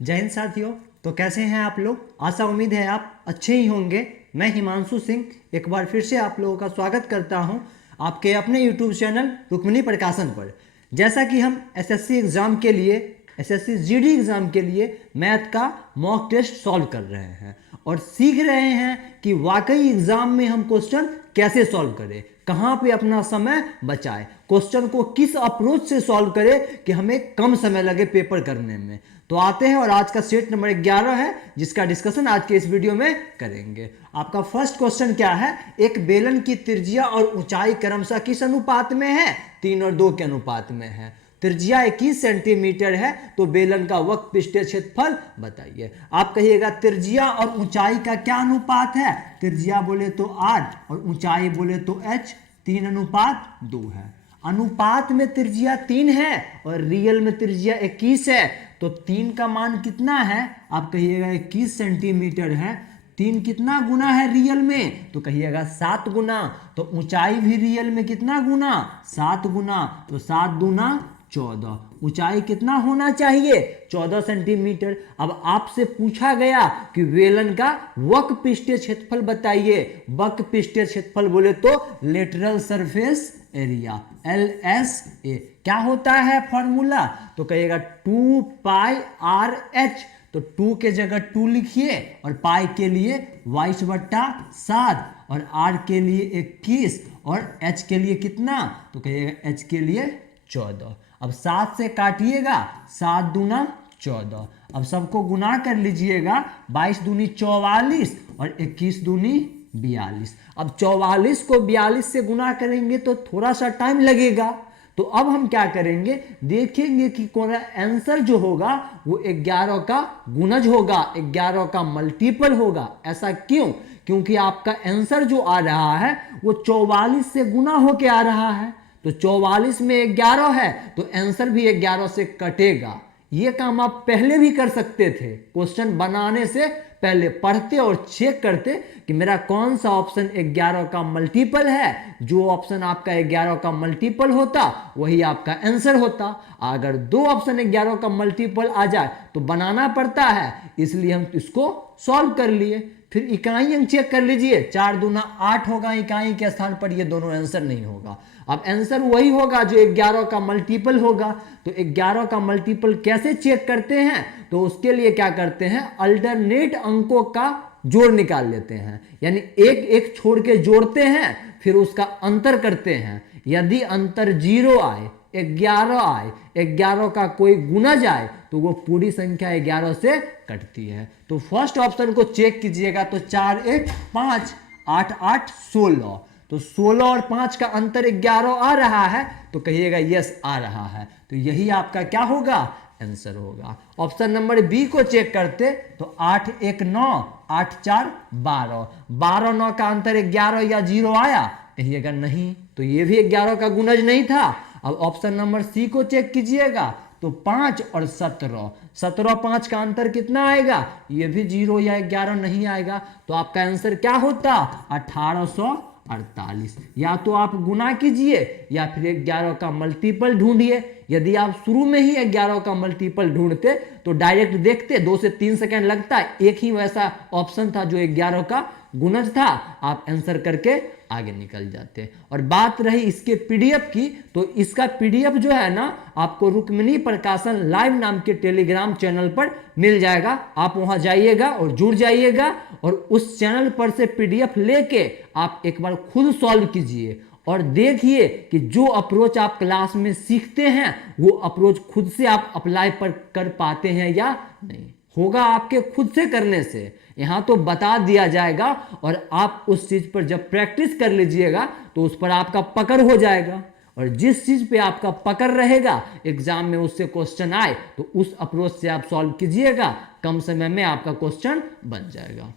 जय हिंद साथियों। तो कैसे हैं आप लोग? आशा उम्मीद है आप अच्छे ही होंगे। मैं हिमांशु सिंह एक बार फिर से आप लोगों का स्वागत करता हूं आपके अपने YouTube चैनल रुक्मिणी प्रकाशन पर। जैसा कि हम एसएससी एग्ज़ाम के लिए, एसएससी जीडी एग्ज़ाम के लिए मैथ का मॉक टेस्ट सॉल्व कर रहे हैं और सीख रहे हैं कि वाकई एग्ज़ाम में हम क्वेश्चन कैसे सॉल्व करें, कहाँ पे अपना समय बचाए, क्वेश्चन को किस अप्रोच से सॉल्व करें कि हमें कम समय लगे पेपर करने में। तो आते हैं और आज का सेट नंबर 11 है जिसका डिस्कशन आज के इस वीडियो में करेंगे। आपका फर्स्ट क्वेश्चन क्या है? एक बेलन की त्रिज्या और ऊंचाई क्रमशः किस अनुपात में है? 3 और 2 के अनुपात में है। त्रिज्या 21 सेंटीमीटर है तो बेलन का वक्र पृष्ठीय क्षेत्रफल बताइए। आप कहिएगा त्रिज्या और ऊंचाई का क्या अनुपात है? त्रिज्या बोले तो r और ऊंचाई बोले तो h, 3:2 है। अनुपात में त्रिज्या 3 है और रियल में त्रिज्या 21 है तो 3 का मान कितना है? आप कहिएगा 21 सेंटीमीटर है। 3 कितना गुना है रियल में? तो कहिएगा 7 गुना। तो ऊंचाई भी रियल में कितना गुना? 7 गुना। तो 7 दूना 14। ऊंचाई कितना होना चाहिए? 14 सेंटीमीटर। अब आपसे पूछा गया कि बेलन का वक्र पृष्ठीय क्षेत्रफल बताइए। वक्र पृष्ठीय क्षेत्रफल बोले तो लेटरल सरफेस एरिया, LSA। क्या होता है फॉर्मूला? तो कहिएगा 2 पाई आर एच। तो 2 के जगह 2 लिखिए और पाई के लिए 22/7 और r के लिए 21 और h के लिए कितना? तो कहिएगा h के लिए 14। अब 7 से काटिएगा, 7 दूना 14। अब सबको गुना कर लीजिएगा, 22 दूनी 44 और 21 दूनी 42। अब 44 को 42 से गुना करेंगे तो थोड़ा सा टाइम लगेगा। तो अब हम क्या करेंगे, देखेंगे कि कौन आंसर जो होगा वो 11 का गुणज होगा, 11 का मल्टीपल होगा। ऐसा क्यों? क्योंकि आपका आंसर जो आ रहा है वो 44 से गुना होके आ रहा है। तो 44 में 11 है तो आंसर भी 11 से कटेगा। ये काम आप पहले भी कर सकते थे, क्वेश्चन बनाने से पहले पढ़ते और चेक करते कि मेरा कौन सा ऑप्शन 11 का मल्टीपल है। जो ऑप्शन आपका 11 का मल्टीपल होता वही आपका आंसर होता। अगर दो ऑप्शन 11 का मल्टीपल आ जाए तो बनाना पड़ता है, इसलिए हम इसको सॉल्व कर लिए। फिर इकाई अंक चेक कर लीजिए, 4 दूना 8 होगा इकाई के स्थान पर, ये दोनों आंसर नहीं होगा। अब आंसर वही होगा जो 11 का मल्टीपल होगा। तो 11 का मल्टीपल कैसे चेक करते हैं? तो उसके लिए क्या करते हैं, अल्टरनेट अंकों का जोड़ निकाल लेते हैं, यानी एक एक छोड़ के जोड़ते हैं, फिर उसका अंतर करते हैं। यदि अंतर 0 आए, 11 आए, 11 का कोई गुणज आए तो वो पूरी संख्या 11 से कटती है। तो फर्स्ट ऑप्शन को चेक कीजिएगा, तो 4 1 5 8 8 16। तो 16 और 5 का अंतर 11 आ रहा है तो कहिएगा यस आ रहा है। तो यही आपका क्या होगा? आंसर होगा। ऑप्शन नंबर बी को चेक करते तो 8 1 9 8 4 12। 12 9 का अंतर 11 या 0 आया? कहिएगा नहीं, तो ये भी 11 का गुणज नहीं था। अब ऑप्शन नंबर सी को चेक कीजिएगा, तो 5 और 17। 17 5 का अंतर कितना आएगा? ये भी 0 या 11 नहीं आएगा। तो आपका आंसर क्या होता? 1848। या तो आप गुना कीजिए या फिर 11 का मल्टीपल ढूंढिए। यदि आप शुरू में ही 11 का मल्टीपल ढूंढते तो डायरेक्ट देखते, 2 से 3 सेकंड लगता है। एक ही वैसा ऑप्शन था जो 11 का गुणज था, आप आंसर करके आगे निकल जाते। और बात रही इसके पीडीएफ की, तो इसका पीडीएफ जो है ना आपको रुक्मिणी प्रकाशन लाइव नाम के टेलीग्राम चैनल पर मिल जाएगा। आप वहां जाइएगा और जुड़ जाइएगा और उस चैनल पर से पीडीएफ लेके आप एक बार खुद सॉल्व कीजिए और देखिए कि जो अप्रोच आप क्लास में सीखते हैं वो अप्रोच खुद से आप अप्लाई पर कर पाते हैं या नहीं। होगा आपके खुद से करने से, यहाँ तो बता दिया जाएगा और आप उस चीज पर जब प्रैक्टिस कर लीजिएगा तो उस पर आपका पकड़ हो जाएगा। और जिस चीज पे आपका पकड़ रहेगा, एग्जाम में उससे क्वेश्चन आए तो उस अप्रोच से आप सॉल्व कीजिएगा, कम समय में आपका क्वेश्चन बन जाएगा।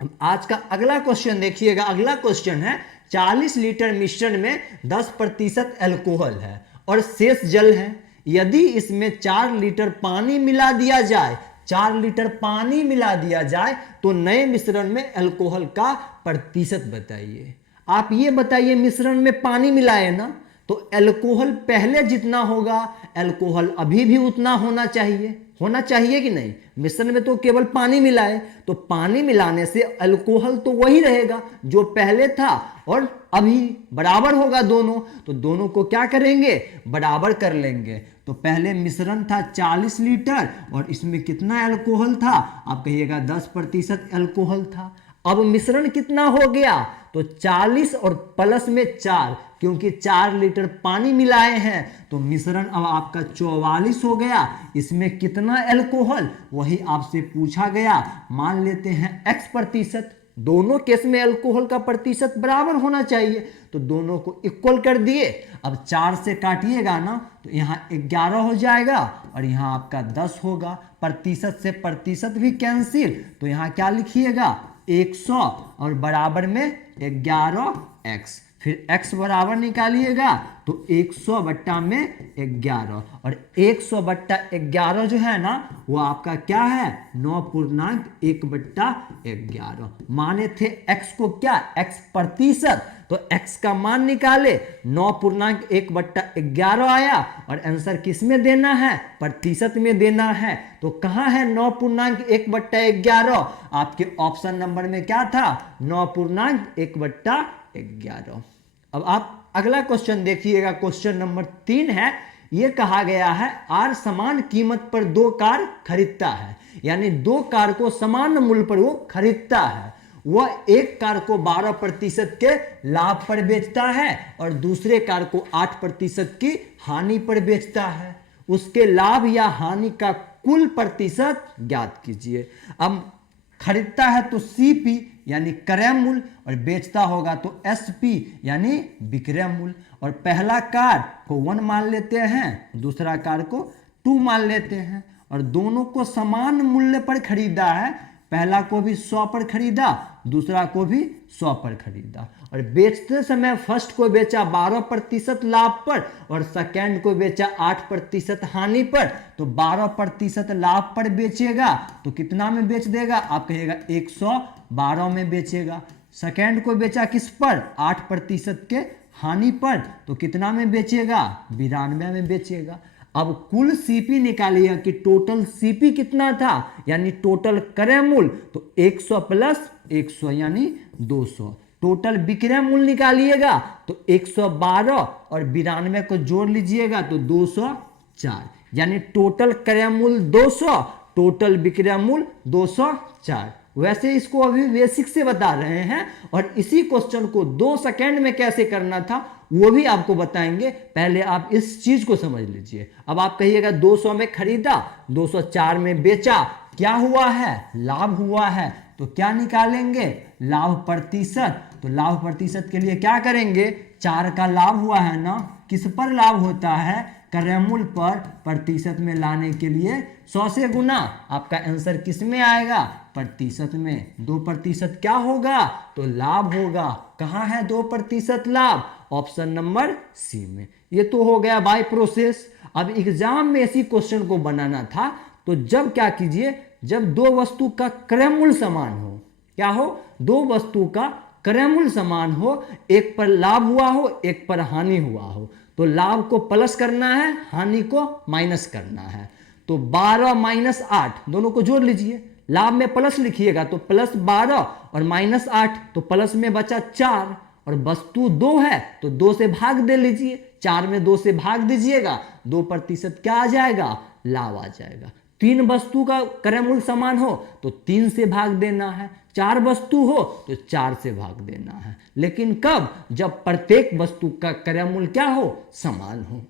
अब आज का अगला क्वेश्चन देखिएगा। अगला क्वेश्चन है, 40 लीटर मिश्रण में 10% अल्कोहल है और शेष जल है। यदि इसमें 4 लीटर पानी मिला दिया जाए, 4 लीटर पानी मिला दिया जाए तो नए मिश्रण में अल्कोहल का प्रतिशत बताइए। आप ये बताइए, मिश्रण में पानी मिलाए ना, तो अल्कोहल पहले जितना होगा अल्कोहल अभी भी उतना होना चाहिए। होना चाहिए कि नहीं? मिश्रण में तो केवल पानी मिलाए, तो पानी मिलाने से अल्कोहल तो वही रहेगा जो पहले था और अभी बराबर होगा दोनों, तो दोनों को क्या करेंगे? बराबर कर लेंगे। तो पहले मिश्रण था 40 लीटर और इसमें कितना अल्कोहल था? आप कहिएगा 10% अल्कोहल था। अब मिश्रण कितना हो गया? तो 40 और प्लस में 4, क्योंकि 4 लीटर पानी मिलाए हैं तो मिश्रण अब आपका 44 हो गया। इसमें कितना अल्कोहल? वही आपसे पूछा गया। मान लेते हैं x%। दोनों केस में अल्कोहल का प्रतिशत बराबर होना चाहिए, तो दोनों को इक्वल कर दिए। अब 4 से काटिएगा ना तो यहाँ 11 हो जाएगा और यहाँ आपका 10 होगा। प्रतिशत से प्रतिशत भी कैंसिल, तो यहाँ क्या लिखिएगा? 100 और बराबर में 11x। फिर x बराबर निकालिएगा तो 100 बट्टा में 11, और 100 बट्टा 11 जो है ना वो आपका क्या है? 9.1/11। माने थे x को क्या? x प्रतिशत, तो x का मान निकाले, 9.1/11 आया और आंसर किस में देना है? प्रतिशत में देना है। तो कहाँ है 9.1/11? आपके ऑप्शन नंबर में क्या था? 9.1/11। अब आप अगला क्वेश्चन देखिएगा, क्वेश्चन नंबर 3 है। ये कहा गया है आर समान कीमत पर 2 कार खरीदता है, यानी 2 कार को समान मूल्य पर वो खरीदता है। वह एक कार को 12% के लाभ पर बेचता है और दूसरे कार को 8% की हानि पर बेचता है। उसके लाभ या हानि का कुल प्रतिशत ज्ञात कीजिए। अब खरीदता है तो CP यानी क्रय मूल्य, और बेचता होगा तो SP यानी विक्रय मूल्य। और पहला कार को 1 मान लेते हैं, दूसरा कार को 2 मान लेते हैं, और दोनों को समान मूल्य पर खरीदा है। पहला को भी 100 पर खरीदा, दूसरा को भी 100 पर खरीदा, और बेचते समय फर्स्ट को बेचा 12% लाभ पर और सेकेंड को बेचा 8% हानि पर। तो 12% लाभ पर बेचेगा तो कितना में बेच देगा? आप कहिएगा 112 में बेचेगा। सेकेंड को बेचा किस पर? 8% के हानि पर, तो कितना में बेचेगा? 92 में बेचेगा। अब कुल CP निकालिएगा कि टोटल CP कितना था, यानी टोटल क्रय मूल्य, तो 100 प्लस 100 यानी 200। टोटल विक्रय मूल्य निकालिएगा तो 112 और 92 को जोड़ लीजिएगा तो 204, यानी टोटल क्रय मूल्य 200, टोटल विक्रय मूल्य 204। वैसे इसको अभी बेसिक से बता रहे हैं और इसी क्वेश्चन को 2 सेकंड में कैसे करना था वो भी आपको बताएंगे। पहले आप इस चीज को समझ लीजिए। अब आप कहिएगा 200 में खरीदा, 204 में बेचा, क्या हुआ है? लाभ हुआ है। तो क्या निकालेंगे? लाभ प्रतिशत। तो लाभ प्रतिशत के लिए क्या करेंगे? 4 का लाभ हुआ है ना, किस पर लाभ होता है? क्रय मूल्य पर। प्रतिशत में लाने के लिए 100 से गुना। आपका आंसर किस में आएगा? प्रतिशत में। 2% क्या होगा? तो लाभ होगा। कहाँ है 2% लाभ? ऑप्शन नंबर सी में। ये तो हो गया बाय प्रोसेस। अब एग्जाम में इसी क्वेश्चन को बनाना था, तो जब क्या कीजिए, जब 2 वस्तु का क्रय मूल्य समान हो, क्या हो? 2 वस्तु का क्रय मूल्य समान हो, एक पर लाभ हुआ हो, एक पर हानि हुआ हो, तो लाभ को प्लस करना है, हानि को माइनस करना है। तो 12 माइनस 8 दोनों को जोड़ लीजिए। लाभ में प्लस लिखिएगा तो प्लस 12 और माइनस 8, तो प्लस में बचा 4, और वस्तु 2 है तो 2 से भाग दे लीजिए। 4 में 2 से भाग दीजिएगा, 2% क्या आ जाएगा? लाभ आ जाएगा। 3 वस्तु का क्रय मूल्य समान हो तो 3 से भाग देना है, 4 वस्तु हो तो 4 से भाग देना है। लेकिन कब? जब प्रत्येक वस्तु का क्रय मूल्य क्या हो? समान हो।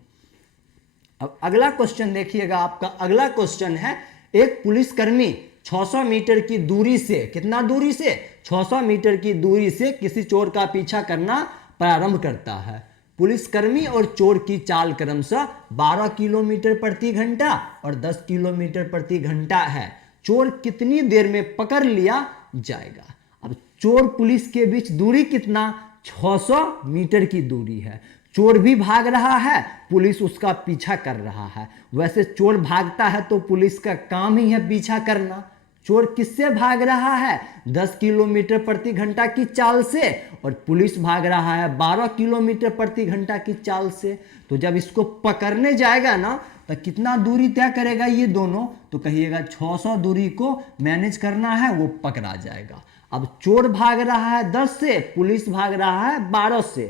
अब अगला क्वेश्चन देखिएगा। आपका अगला क्वेश्चन है, एक पुलिसकर्मी 600 मीटर की दूरी से, कितना दूरी से? 600 मीटर की दूरी से किसी चोर का पीछा करना प्रारंभ करता है। पुलिसकर्मी और चोर की चाल क्रमशः 12 किलोमीटर प्रति घंटा और 10 किलोमीटर प्रति घंटा है। चोर कितनी देर में पकड़ लिया जाएगा? अब चोर पुलिस के बीच दूरी कितना? 600 मीटर की दूरी है। चोर भी भाग रहा है, पुलिस उसका पीछा कर रहा है। वैसे चोर भागता है तो पुलिस का काम ही है पीछा करना। चोर किससे भाग रहा है? 10 किलोमीटर प्रति घंटा की चाल से, और पुलिस भाग रहा है 12 किलोमीटर प्रति घंटा की चाल से। तो जब इसको पकड़ने जाएगा ना, तो कितना दूरी तय करेगा ये दोनों? तो कहिएगा 600 दूरी को मैनेज करना है, वो पकड़ा जाएगा। अब चोर भाग रहा है 10 से, पुलिस भाग रहा है 12 से,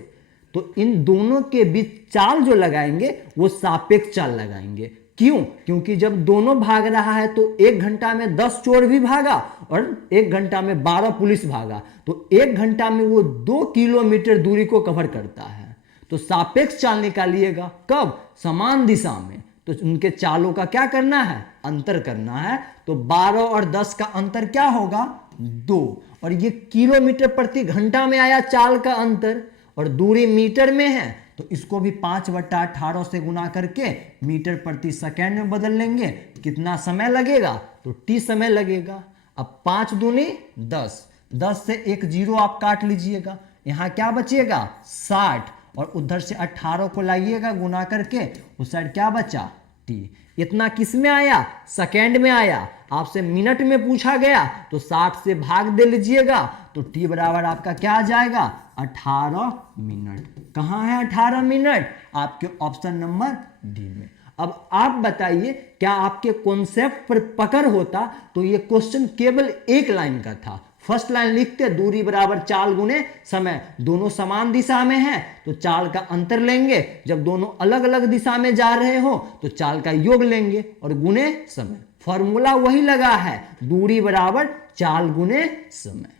तो इन दोनों के बीच चाल जो लगाएंगे वो सापेक्ष चाल लगाएंगे। क्यों? क्योंकि जब दोनों भाग रहा है तो 1 घंटा में 10 चोर भी भागा और 1 घंटा में 12 पुलिस भागा, तो 1 घंटा में वो 2 किलोमीटर दूरी को कवर करता है। तो सापेक्ष चाल निकालिएगा। कब? समान दिशा में। तो उनके चालों का क्या करना है? अंतर करना है। तो 12 और 10 का अंतर क्या होगा? 2। और ये किलोमीटर प्रति घंटा में आया चाल का अंतर, और दूरी मीटर में है, तो इसको भी 5/18 से गुना करके मीटर प्रति सेकेंड में बदल लेंगे। कितना समय लगेगा? तो t समय लगेगा। अब 5 दूनी 10, 10 से एक 0 आप काट लीजिएगा, यहाँ क्या बचेगा? 60, और उधर से 18 को लाइएगा गुना करके, उस साइड क्या बचा? t। इतना किस में आया? सेकेंड में आया। आपसे मिनट में पूछा गया तो 60 से भाग दे लीजिएगा, तो t बराबर आपका क्या आ जाएगा? 18 मिनट। कहाँ है 18 मिनट? आपके ऑप्शन नंबर डी में। अब आप बताइए, क्या आपके कॉन्सेप्ट पर पकड़ होता तो ये क्वेश्चन केवल एक लाइन का था। फर्स्ट लाइन लिखते दूरी बराबर चाल गुने समय, दोनों समान दिशा में हैं तो चाल का अंतर लेंगे, जब दोनों अलग अलग दिशा में जा रहे हो तो चाल का योग लेंगे और गुने समय। फॉर्मूला वही लगा है, दूरी बराबर चाल गुने समय।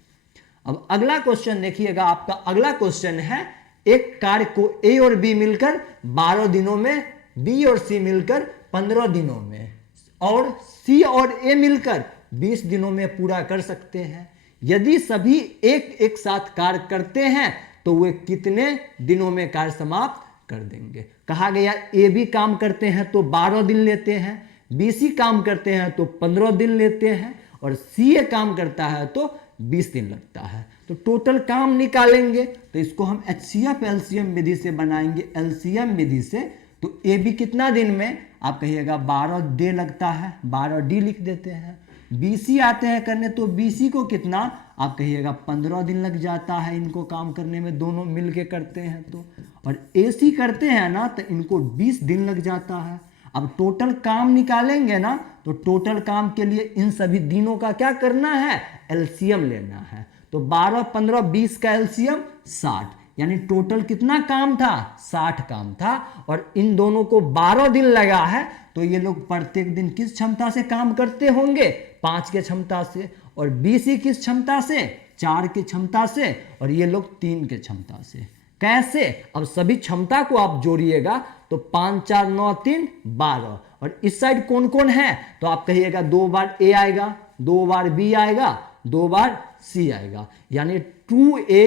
अब अगला क्वेश्चन देखिएगा, आपका अगला क्वेश्चन है, एक कार्य को ए और बी मिलकर 12 दिनों में, बी और सी मिलकर 15 दिनों में, और सी और ए मिलकर 20 दिनों में पूरा कर सकते हैं। यदि सभी एक साथ कार्य करते हैं तो वे कितने दिनों में कार्य समाप्त कर देंगे? कहा गया ए बी काम करते हैं तो 12 दिन लेते हैं, बी सी काम करते हैं तो 15 दिन लेते हैं, और सी ए काम करता है तो 20 दिन लगता है। तो टोटल काम निकालेंगे तो इसको हम HCF LCM विधि से बनाएंगे, LCM विधि से। तो ए बी कितना दिन में? आप कहिएगा 12 डे लगता है, 12 डी लिख देते हैं। BC आते हैं करने तो BC को कितना? आप कहिएगा 15 दिन लग जाता है इनको काम करने में, दोनों मिलके करते हैं तो। और AC करते हैं ना तो इनको 20 दिन लग जाता है। अब टोटल काम निकालेंगे ना, तो टोटल काम के लिए इन सभी दिनों का क्या करना है? LCM लेना है। तो 12, 15, 20 का LCM 60, यानी टोटल कितना काम था? 60 काम था। और इन दोनों को 12 दिन लगा है, तो ये लोग प्रत्येक दिन किस क्षमता से काम करते होंगे? 5 के क्षमता से। और BC किस क्षमता से? 4 की क्षमता से। और ये लोग 3 के क्षमता से। कैसे? अब सभी क्षमता को आप जोड़िएगा तो 5, 4, 9, 3, 12। और इस साइड कौन कौन है? तो आप कहिएगा 2 बार A आएगा, 2 बार B आएगा, 2 बार C आएगा, यानी 2A,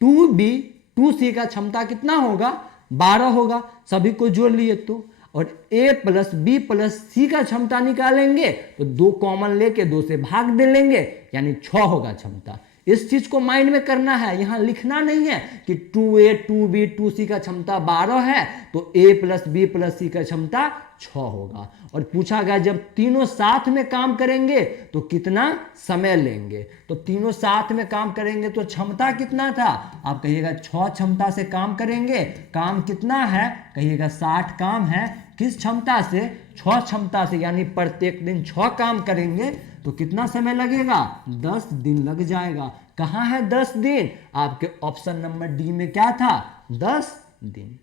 2B, 2C का क्षमता कितना होगा? 12 होगा। सभी को जोड़ लिए तो। और A plus B plus C का क्षमता निकालेंगे तो 2 कॉमन लेके 2 से भाग दे लेंगे, यानी 6 होगा क्षमता। इस चीज को माइंड में करना है, यहां लिखना नहीं है कि 2A, 2B, 2C का क्षमता 12 है तो A plus B plus C का क्षमता 6 होगा। और पूछा गया जब तीनों साथ में काम करेंगे तो कितना समय लेंगे? तो तीनों साथ में काम करेंगे तो क्षमता कितना था? आप कहिएगा 6 क्षमता से काम करेंगे। काम कितना है? कहिएगा 60 काम है। किस क्षमता से? 6 क्षमता से, यानी प्रत्येक दिन 6 काम करेंगे तो कितना समय लगेगा? 10 दिन लग जाएगा। कहाँ है 10 दिन? आपके ऑप्शन नंबर डी में क्या था? 10 दिन।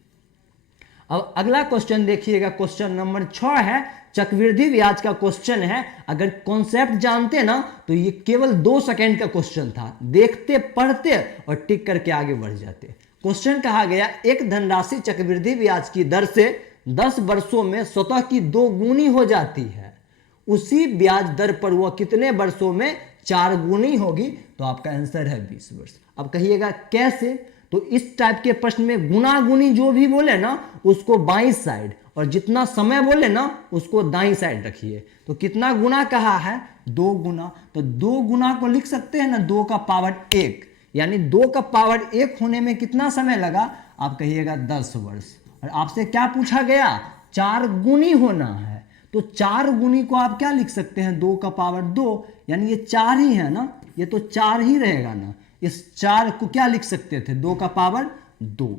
अब अगला क्वेश्चन देखिएगा, क्वेश्चन नंबर 6 है, चक्रवृद्धि ब्याज का क्वेश्चन है। अगर कॉन्सेप्ट जानते ना तो ये केवल 2 सेकंड का क्वेश्चन था, देखते पढ़ते और टिक करके आगे बढ़ जाते। क्वेश्चन कहा गया, एक धनराशि चक्रवृद्धि ब्याज की दर से 10 वर्षों में स्वतः की 2 गुनी हो जाती है, उसी ब्याज दर पर वह कितने वर्षों में 4 गुनी होगी? तो आपका आंसर है 20 वर्ष। अब कहिएगा कैसे? तो इस टाइप के प्रश्न में गुना गुनी जो भी बोले ना उसको बाईं साइड, और जितना समय बोले ना उसको दाईं साइड रखिए। तो कितना गुना कहा है? 2 गुना। तो 2 गुना को लिख सकते हैं ना 2 का पावर 1, यानी 2 का पावर 1 होने में कितना समय लगा? आप कहिएगा 10 वर्ष। और आपसे क्या पूछा गया? 4 गुनी होना है। तो 4 गुनी को आप क्या लिख सकते हैं, 2 का पावर 2, यानी ये 4 ही है ना, ये तो 4 ही रहेगा ना। इस 4 को क्या लिख सकते थे, 2 का पावर 2,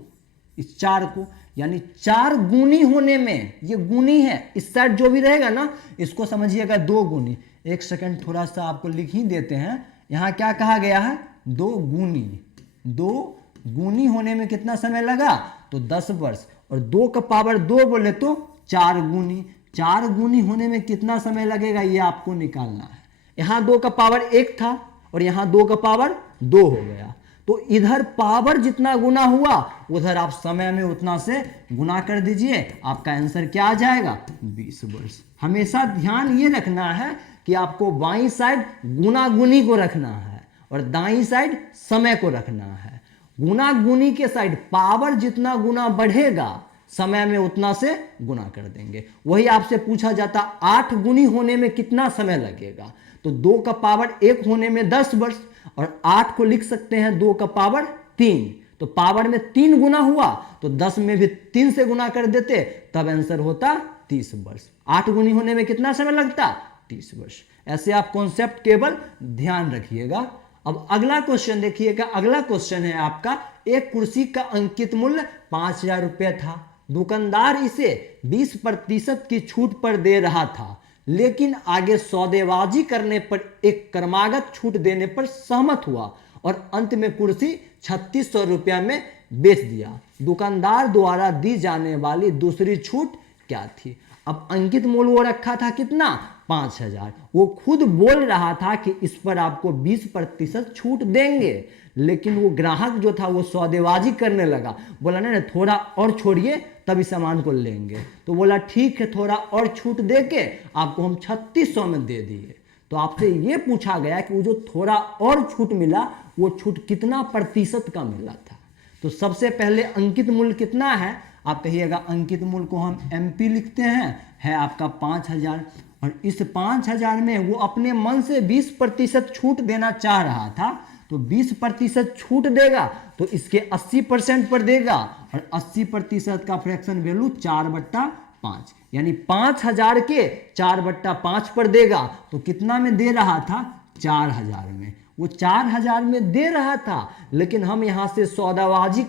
इस 4 को, यानी 4 गुनी होने में, ये गुनी है, इस साइड जो भी रहेगा ना इसको समझिएगा 2 गुनी। एक सेकंड थोड़ा सा आपको लिख ही देते हैं, यहाँ क्या कहा गया है, 2 गुनी। 2 गुनी होने में कितना समय लगा, तो 10 वर्ष, और 2 का पावर 2 बोले तो 4 गुनी। 4 गुनी होने में कितना समय लगेगा ये आपको निकालना है। यहाँ 2 का पावर 1 था और यहाँ 2 का पावर 2 हो गया, तो इधर पावर जितना गुना हुआ उधर आप समय में उतना से गुना कर दीजिए, आपका आंसर क्या आ जाएगा, 20 वर्ष। हमेशा ध्यान ये रखना है कि आपको बाईं साइड गुना गुनी को रखना है और दाईं साइड समय को रखना है। गुना गुनी के साइड पावर जितना गुना बढ़ेगा समय में उतना से गुना कर देंगे। वही आपसे पूछा जाता 8 गुनी होने में कितना समय लगेगा, तो 2 का पावर 1 होने में 10 वर्ष, और 8 को लिख सकते हैं 2 का पावर 3, तो पावर में 3 गुना हुआ तो 10 में भी 3 से गुना कर देते, तब आंसर होता 30 वर्ष। 8 गुनी होने में कितना समय लगता, 30 वर्ष। ऐसे आप कॉन्सेप्ट केवल ध्यान रखिएगा। अब अगला क्वेश्चन देखिएगा। अगला क्वेश्चन है आपका, एक कुर्सी का अंकित मूल्य 5000 रुपये था, दुकानदार इसे 20% की छूट पर दे रहा था, लेकिन आगे सौदेबाजी करने पर एक क्रमागत छूट देने पर सहमत हुआ और अंत में कुर्सी 3600 रुपया में बेच दिया। दुकानदार द्वारा दी जाने वाली दूसरी छूट क्या थी। अब अंकित मूल्य वो रखा था कितना, 5000। वो खुद बोल रहा था कि इस पर आपको 20% छूट देंगे, लेकिन वो ग्राहक जो था वो सौदेबाजी करने लगा, बोला ना थोड़ा और छोड़िए तभी सामान को लेंगे, तो बोला ठीक है थोड़ा और छूट दे के आपको हम 3600 में दे दिए। तो आपसे ये पूछा गया कि वो जो थोड़ा और छूट मिला वो छूट कितना प्रतिशत का मिला था। तो सबसे पहले अंकित मूल्य कितना है, आप कहिएगा अंकित मूल्य को हम MP लिखते हैं, है आपका 5000, और इस 5000 में वो अपने मन से 20% छूट देना चाह रहा था, तो 20% छूट देगा तो इसके 80% पर देगा, और 80% का फ्रैक्शन वैल्यू 4/5, यानी 5000 के 4/5 पर देगा, तो कितना में दे रहा था, 4000 में। वो 4000 में दे रहा था, लेकिन हम यहां से सौदाबाजी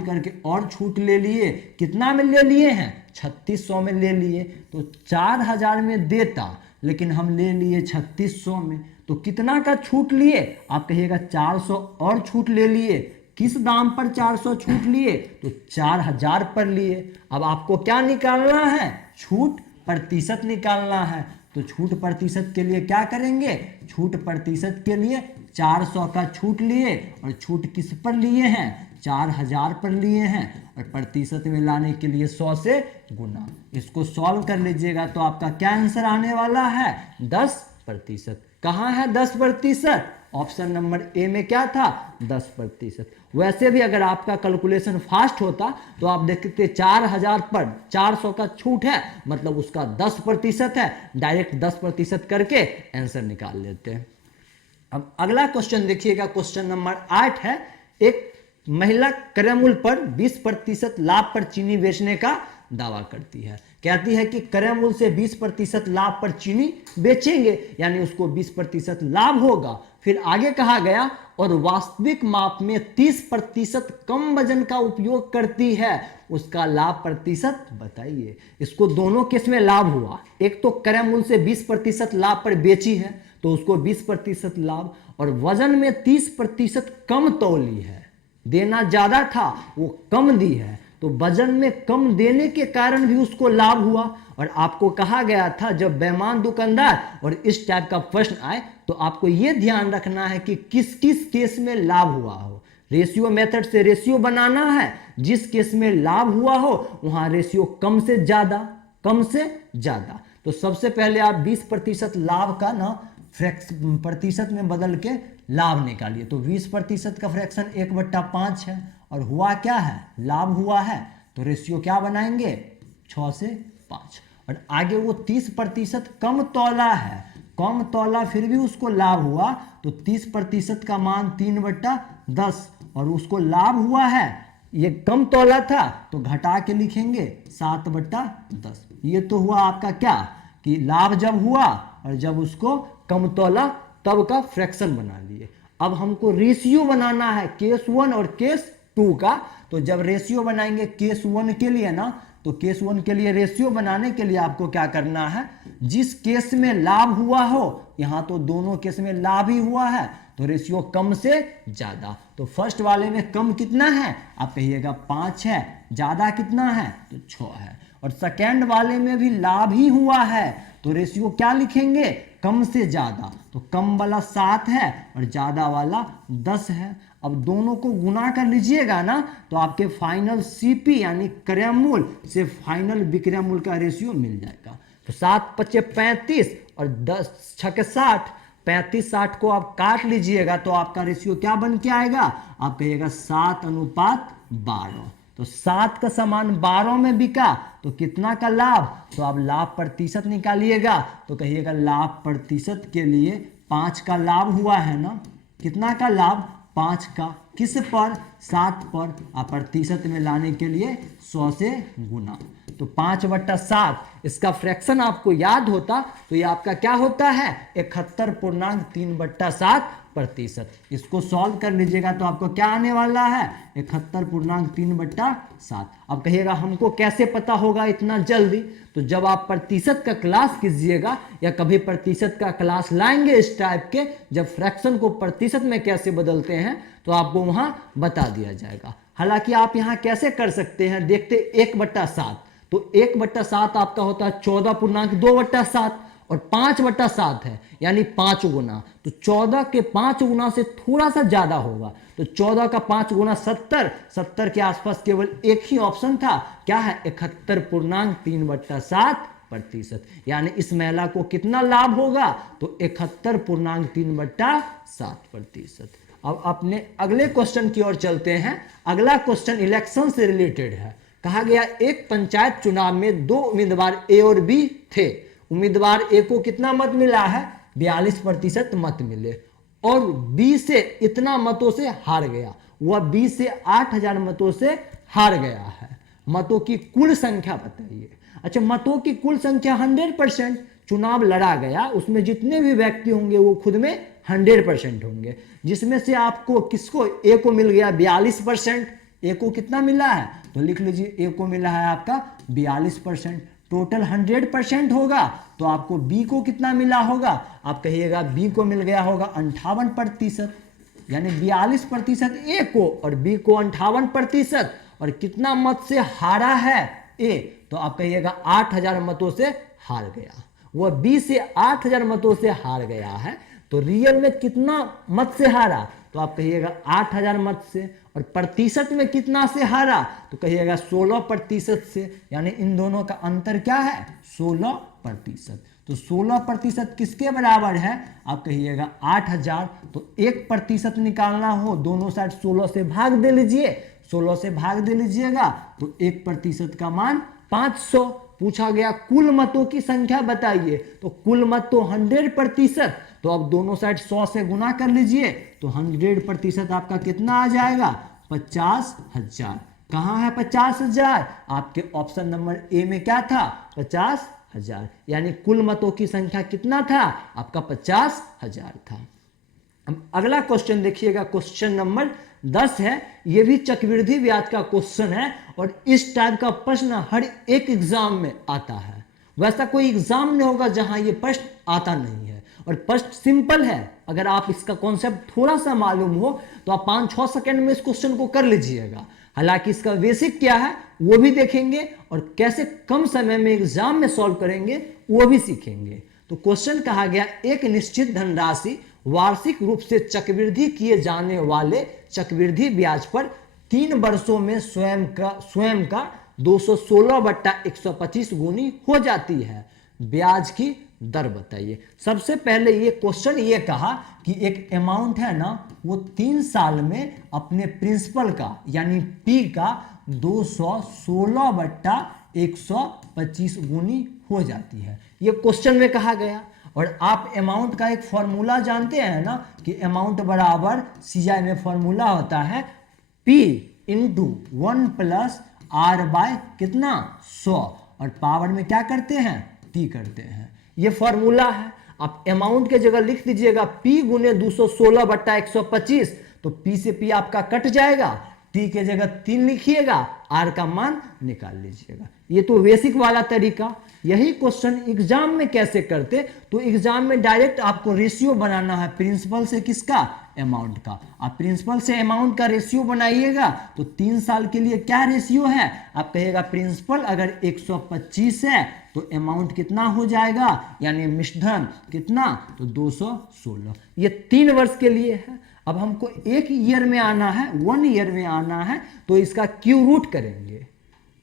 करके और छूट ले लिए, कितना में ले लिए हैं, 3600 में ले लिए। तो 4000 में देता, लेकिन हम ले लिए 3600 में, तो कितना का छूट लिए, आप कहिएगा 400 और छूट ले लिए। किस दाम पर 400 छूट लिए, तो 4000 पर लिए। अब आपको क्या निकालना है, छूट प्रतिशत निकालना है। तो छूट प्रतिशत के लिए क्या करेंगे, छूट प्रतिशत के लिए 400 का छूट लिए, और छूट किस पर लिए हैं, 4000 पर लिए हैं, और प्रतिशत में लाने के लिए 100 से गुना। इसको सॉल्व कर लीजिएगा तो आपका क्या आंसर आने वाला है, 10%। कहाँ है 10%, ऑप्शन नंबर ए में क्या था, 10%। वैसे भी अगर आपका कैलकुलेशन फास्ट होता तो आप देखते 4000 पर 400 का छूट है, मतलब उसका 10% है, डायरेक्ट 10% करके आंसर निकाल लेते हैं। अब अगला क्वेश्चन देखिएगा, क्वेश्चन नंबर 8 है, एक महिला क्रय मूल्य पर 20% लाभ पर चीनी बेचने का दावा करती है। कहती है कि क्रय मूल्य से 20% लाभ पर चीनी बेचेंगे, यानी उसको 20% लाभ होगा। फिर आगे कहा गया, और वास्तविक माप में 30% कम वजन का उपयोग करती है, उसका लाभ प्रतिशत बताइए। इसको दोनों केस में लाभ हुआ, एक तो क्रय मूल्य से 20% लाभ पर बेची है तो उसको 20% लाभ, और वजन में 30% कम तौली है, देना ज्यादा था वो कम दी है, तो वजन में कम देने के कारण भी उसको लाभ हुआ। और आपको कहा गया था जब बेईमान दुकानदार और इस टाइप का प्रश्न आए तो आपको यह ध्यान रखना है कि किस किस केस में लाभ हुआ हो। रेशियो मेथड से रेशियो बनाना है, जिस केस में लाभ हुआ हो वहां रेशियो कम से ज्यादा, कम से ज्यादा। तो सबसे पहले आप 20% लाभ का ना प्रतिशत में बदल के लाभ निकालिए। तो 20% का फ्रैक्शन 1/5 है, और हुआ क्या है, लाभ हुआ है, तो रेशियो क्या बनाएंगे, 6 से 5। और आगे वो 30% कम तौला है, कम तौला फिर भी उसको लाभ हुआ, तो 30% का मान 3/10, और उसको लाभ हुआ है ये कम तोला था तो घटा के लिखेंगे 7/10। ये तो हुआ आपका क्या कि लाभ जब हुआ और जब उसको कम तोला तब का फ्रैक्शन बना लिए। अब हमको रेशियो बनाना है केस 1 और केस 2 का। तो जब रेशियो बनाएंगे केस 1 के लिए ना, तो केस 1 के लिए रेशियो बनाने के लिए आपको क्या करना है, जिस केस में लाभ हुआ हो, यहां तो दोनों केस में लाभ ही हुआ है, तो रेशियो कम से ज्यादा। तो फर्स्ट वाले में कम कितना है, आप कहिएगा 5 है, ज्यादा कितना है तो 6 है। और सेकेंड वाले में भी लाभ ही हुआ है, तो रेशियो क्या लिखेंगे, कम से ज्यादा। तो कम वाला 7 है और ज्यादा वाला 10 है। अब दोनों को गुना कर लीजिएगा ना, तो आपके फाइनल सीपी यानी क्रय मूल्य से फाइनल विक्रय मूल्य का रेशियो मिल जाएगा। तो 7×5 = 35 और 10×6 = 60। 35-60 को आप काट लीजिएगा तो आपका रेशियो क्या बन के आएगा, आप कहिएगा 7:12। तो 7 का सामान 12 में बिका तो कितना का लाभ, तो आप लाभ प्रतिशत निकालिएगा। तो कहिएगा लाभ प्रतिशत के लिए 5 का लाभ हुआ है ना, कितना का लाभ, 5 का, किस पर, 7 पर। आप प्रतिशत में लाने के लिए 100 से गुना। तो 5/7 इसका फ्रैक्शन आपको याद होता तो ये आपका क्या होता है, 71.3/7%। इसको सॉल्व कर लीजिएगा तो आपको क्या आने वाला है, 71.3/7। अब कहिएगा हमको कैसे पता होगा इतना जल्दी, तो जब आप प्रतिशत का क्लास कीजिएगा या कभी प्रतिशत का क्लास लाएंगे इस टाइप के, जब फ्रैक्शन को प्रतिशत में कैसे बदलते हैं तो आपको वहां बता दिया जाएगा। हालांकि आप यहां कैसे कर सकते हैं, देखते 1/7, तो 1/7 आपका होता है 14.2/7 और 5/7 है यानी 5 गुना। तो 14 के 5 गुना से थोड़ा सा ज्यादा होगा, तो 14 का 5 गुना 70। 70 के आसपास केवल एक ही ऑप्शन था, क्या है, 71.3/7%। यानी इस महिला को कितना लाभ होगा, तो 71.3/7%। अब अपने अगले क्वेश्चन की ओर चलते हैं। अगला क्वेश्चन इलेक्शन से रिलेटेड है। कहा गया एक पंचायत चुनाव में 2 उम्मीदवार ए और बी थे। उम्मीदवार ए को कितना मत मिला है, 42% मत मिले, और बी से इतना मतों से हार गया। वह बी से 8,000 मतों से हार गया है। मतों की कुल संख्या बताइए। अच्छा, मतों की कुल संख्या 100%। चुनाव लड़ा गया, उसमें जितने भी व्यक्ति होंगे वो खुद में 100% होंगे, जिसमें से आपको किसको, ए को मिल गया 42%। ए को कितना मिला है, तो लिख लीजिए ए को मिला है आपका 42%। टोटल 100% होगा तो आपको बी को कितना मिला होगा, आप कहिएगा बी को मिल गया होगा 58%। यानी 42% ए को और बी को 58%। और कितना मत से हारा है ए, तो आप कहिएगा 8,000 मतों से हार गया। वह बी से 8,000 मतों से हार गया है, तो रियल में कितना मत से हारा, तो आप कहिएगा 8,000 मत से। और प्रतिशत में कितना से हारा, तो कहिएगा 16% से। यानी इन दोनों का अंतर क्या है, 16%। तो 16% किसके बराबर है, आप कहिएगा 8,000। तो 1% निकालना हो, दोनों साइड 16 से भाग दे लीजिए। 16 से भाग दे लीजिएगा तो 1% का मान 500। पूछा गया कुल मतों की संख्या बताइए, तो कुल मत तो 100%। तो अब दोनों साइड 100 से गुना कर लीजिए, तो 100% आपका कितना आ जाएगा, 50,000। कहाँ है 50,000, आपके ऑप्शन नंबर ए में क्या था, 50,000। यानी कुल मतों की संख्या कितना था, आपका 50,000 था। अगला क्वेश्चन देखिएगा, क्वेश्चन नंबर 10 है। यह भी चक्रवृद्धि ब्याज का क्वेश्चन है और इस टाइप का प्रश्न हर एक एग्जाम में आता है। वैसा कोई एग्जाम नहीं होगा जहां ये प्रश्न आता नहीं है, और प्रश्न सिंपल है। अगर आप इसका कॉन्सेप्ट थोड़ा सा मालूम हो तो आप 5-6 सेकंड में इस क्वेश्चन को कर लीजिएगा। हालांकि इसका बेसिक क्या है वो भी देखेंगे और कैसे कम समय में एग्जाम में सॉल्व करेंगे वो भी सीखेंगे। तो क्वेश्चन कहा गया, एक निश्चित धनराशि वार्षिक रूप से चक्रवृद्धि किए जाने वाले चक्रवृद्धि ब्याज पर 3 वर्षों में स्वयं का 216/125 गुनी हो जाती है। ब्याज की दर बताइए। सबसे पहले ये क्वेश्चन ये कहा कि एक अमाउंट है ना, वो 3 साल में अपने प्रिंसिपल का यानी पी का 216/125 गुनी हो जाती है। ये क्वेश्चन में कहा गया। और आप अमाउंट का एक फॉर्मूला जानते हैं ना, कि अमाउंट बराबर CI में फॉर्मूला होता है P into 1 plus R by कितना 100, और पावर में क्या करते हैं टी करते हैं। ये फॉर्मूला है। आप अमाउंट के जगह लिख दीजिएगा P गुने 216 बट्टा 125, तो P से P आपका कट जाएगा, T के जगह 3 लिखिएगा, R का मान निकाल लीजिएगा। ये तो बेसिक वाला तरीका। यही क्वेश्चन एग्जाम में कैसे करते, तो एग्जाम में डायरेक्ट आपको रेशियो बनाना है प्रिंसिपल से किसका, अमाउंट का। आप प्रिंसिपल से अमाउंट का रेशियो बनाइएगा तो 3 साल के लिए क्या रेशियो है, आप कहिएगा प्रिंसिपल अगर 125 है तो अमाउंट कितना हो जाएगा, यानी मिश्रधन कितना, तो 216। ये 3 वर्ष के लिए है। अब हमको 1 ईयर में आना है, 1 ईयर में आना है, तो इसका क्यू रूट करेंगे।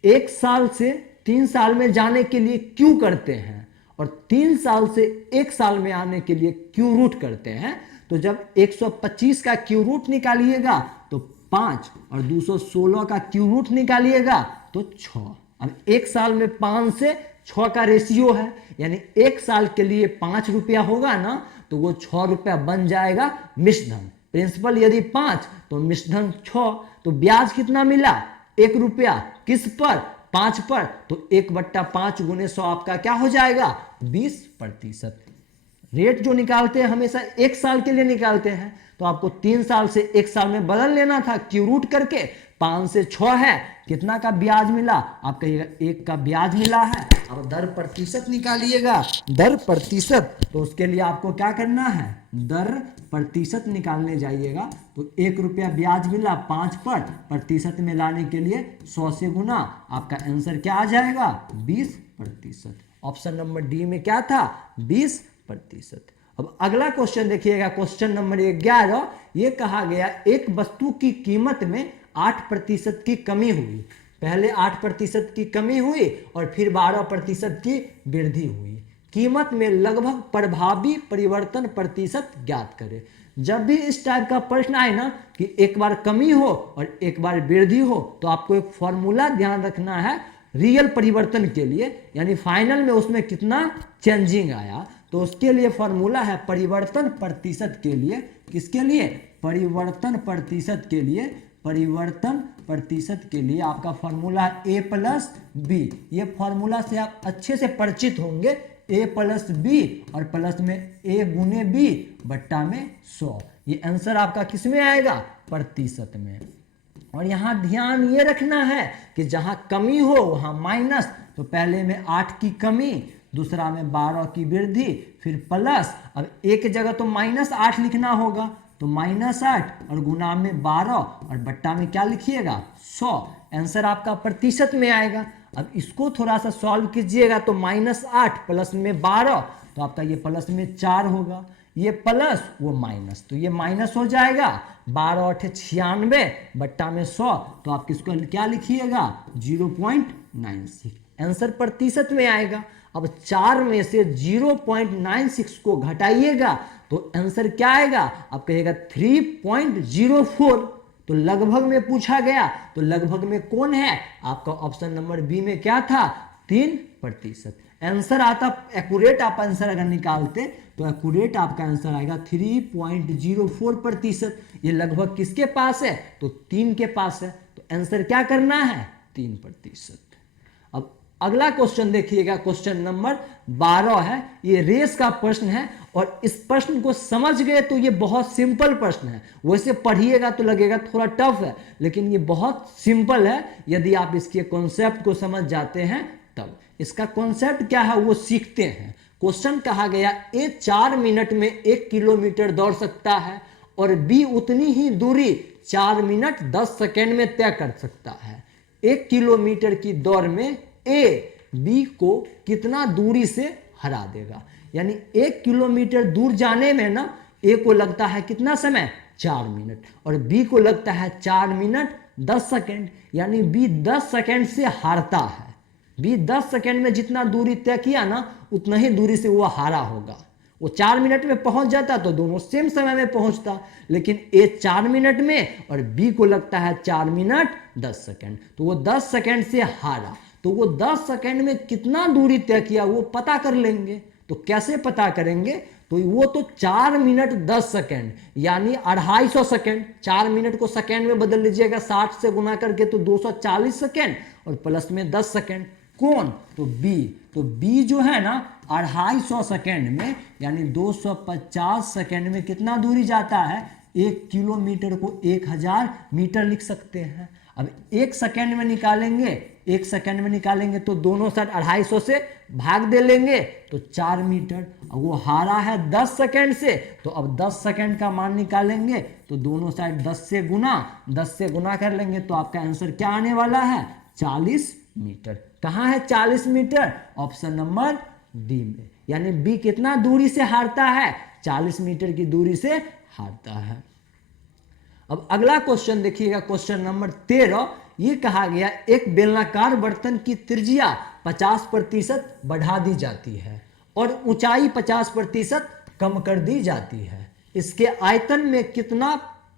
1 साल से 3 साल में जाने के लिए क्यू करते हैं, और 3 साल से 1 साल में आने के लिए क्यू रूट करते हैं। तो जब 125 का क्यू रूट निकालिएगा तो 5, और 216 का क्यू रूट निकालिएगा तो 6। अब 1 साल में 5 से 6 का रेशियो है, यानी 1 साल के लिए 5 रुपया होगा ना, तो वो 6 रुपया बन जाएगा मिश्रधन। प्रिंसिपल यदि 5 तो मिश्रधन 6, तो ब्याज कितना मिला 1 रुपया, किस पर, 5 पर, तो 1/5 गुने 100 आपका क्या हो जाएगा 20%। रेट जो निकालते हैं हमेशा 1 साल के लिए निकालते हैं, तो आपको 3 साल से 1 साल में बदल लेना था, क्यू रूट करके 5 से 6 है, कितना का ब्याज मिला, आप कहिएगा 1 का ब्याज मिला है। अब दर प्रतिशत निकालिएगा, दर प्रतिशत, तो उसके लिए आपको क्या करना है, दर प्रतिशत निकालने जाइएगा, तो 1 रुपया ब्याज मिला 5 पर, प्रतिशत में लाने के लिए 100 से गुना, आपका आंसर क्या आ जाएगा 20%। ऑप्शन नंबर डी में क्या था 20%। अब अगला क्वेश्चन देखिएगा, क्वेश्चन नंबर 11। ये कहा गया एक वस्तु की कीमत में 8% की कमी हुई। पहले 8% की कमी हुई और फिर 12% की वृद्धि हुई। कीमत में लगभग प्रभावी परिवर्तन प्रतिशत ज्ञात करें। जब भी इस टाइप का प्रश्न आए ना कि एक बार कमी हो और एक बार वृद्धि हो, तो आपको एक फॉर्मूला ध्यान रखना है रियल परिवर्तन के लिए, यानी फाइनल में उसमें कितना चेंजिंग आया, तो उसके लिए फॉर्मूला है परिवर्तन प्रतिशत के लिए। किसके लिए, परिवर्तन प्रतिशत के लिए। परिवर्तन प्रतिशत के लिए आपका फॉर्मूला ए प्लस बी। ये फॉर्मूला से आप अच्छे से परिचित होंगे, ए प्लस बी और प्लस में ए गुने बी बट्टा में 100। ये आंसर आपका किस में आएगा, प्रतिशत में। और यहाँ ध्यान ये रखना है कि जहाँ कमी हो वहाँ माइनस, तो पहले में 8 की कमी, दूसरा में 12 की वृद्धि, फिर प्लस। अब एक जगह तो -8 लिखना होगा, तो -8 और गुना में 12 और बट्टा में क्या लिखिएगा 100। आंसर आपका प्रतिशत में आएगा। अब इसको थोड़ा सा सॉल्व कीजिएगा, तो -8 प्लस में 12, तो आपका ये प्लस में 4 होगा, ये प्लस वो माइनस, तो ये माइनस हो जाएगा। 12 8 96 बट्टा में 100, तो आप किसको क्या लिखिएगा 0.96। आंसर प्रतिशत में आएगा। अब 4 में से 0.96 को घटाइएगा तो आंसर क्या आएगा, आप कहिएगा 3.04। तो लगभग में पूछा गया, तो लगभग में कौन है, आपका ऑप्शन नंबर बी में क्या था 3%। आंसर आता एक्यूरेट, आप आंसर अगर निकालते तो एक्यूरेट आपका आंसर आएगा 3.04%। ये लगभग किसके पास है, तो 3 के पास है, तो आंसर क्या करना है 3%। अब अगला क्वेश्चन देखिएगा, क्वेश्चन नंबर 12 है। ये रेस का प्रश्न है, और इस प्रश्न को समझ गए तो ये बहुत सिंपल प्रश्न है। वैसे पढ़िएगा तो लगेगा थोड़ा टफ है, लेकिन ये बहुत सिंपल है यदि आप इसके कॉन्सेप्ट को समझ जाते हैं तब। इसका कॉन्सेप्ट क्या है वो सीखते हैं। क्वेश्चन कहा गया ए 4 मिनट में 1 किलोमीटर दौड़ सकता है और बी उतनी ही दूरी 4 मिनट 10 सेकेंड में तय कर सकता है। 1 किलोमीटर की दौड़ में ए बी को कितना दूरी से हरा देगा। यानी 1 किलोमीटर दूर जाने में ना ए को लगता है कितना समय 4 मिनट, और बी को लगता है 4 मिनट 10 सेकेंड, यानी बी 10 सेकेंड से हारता है। बी 10 सेकेंड में जितना दूरी तय किया ना उतना ही दूरी से वो हारा होगा। वो 4 मिनट में पहुंच जाता तो दोनों सेम समय में पहुंचता, लेकिन ए 4 मिनट में और बी को लगता है 4 मिनट 10 सेकेंड, तो वो 10 सेकेंड से हारा। तो वो 10 सेकेंड में कितना दूरी तय किया वो पता कर लेंगे। तो कैसे पता करेंगे? तो वो तो 4 मिनट 10 सेकेंड यानी 250 सेकेंड, 4 मिनट को सेकेंड में बदल लीजिएगा, 60 से गुना करके तो 240 सेकेंड और प्लस में 10 सेकेंड। कौन? तो बी। तो बी जो है ना 250 सेकेंड में यानी 250 सेकेंड में कितना दूरी जाता है? 1 किलोमीटर को 1000 मीटर लिख सकते हैं। अब 1 सेकेंड में निकालेंगे, 1 सेकेंड में निकालेंगे तो दोनों साइड 250 से भाग दे लेंगे तो 4 मीटर। अब वो हारा है 10 सेकेंड से, तो अब 10 सेकेंड का मान निकालेंगे तो दोनों साइड 10 से गुना कर लेंगे तो आपका आंसर क्या आने वाला है? 40 मीटर। कहाँ है 40 मीटर? ऑप्शन नंबर डी में। यानी बी कितना दूरी से हारता है? 40 मीटर की दूरी से हारता है। अब अगला क्वेश्चन देखिएगा, क्वेश्चन नंबर 13। ये कहा गया एक बेलनाकार बर्तन की त्रिज्या 50% बढ़ा दी जाती है और ऊंचाई 50% कम कर दी जाती है। इसके आयतन में कितना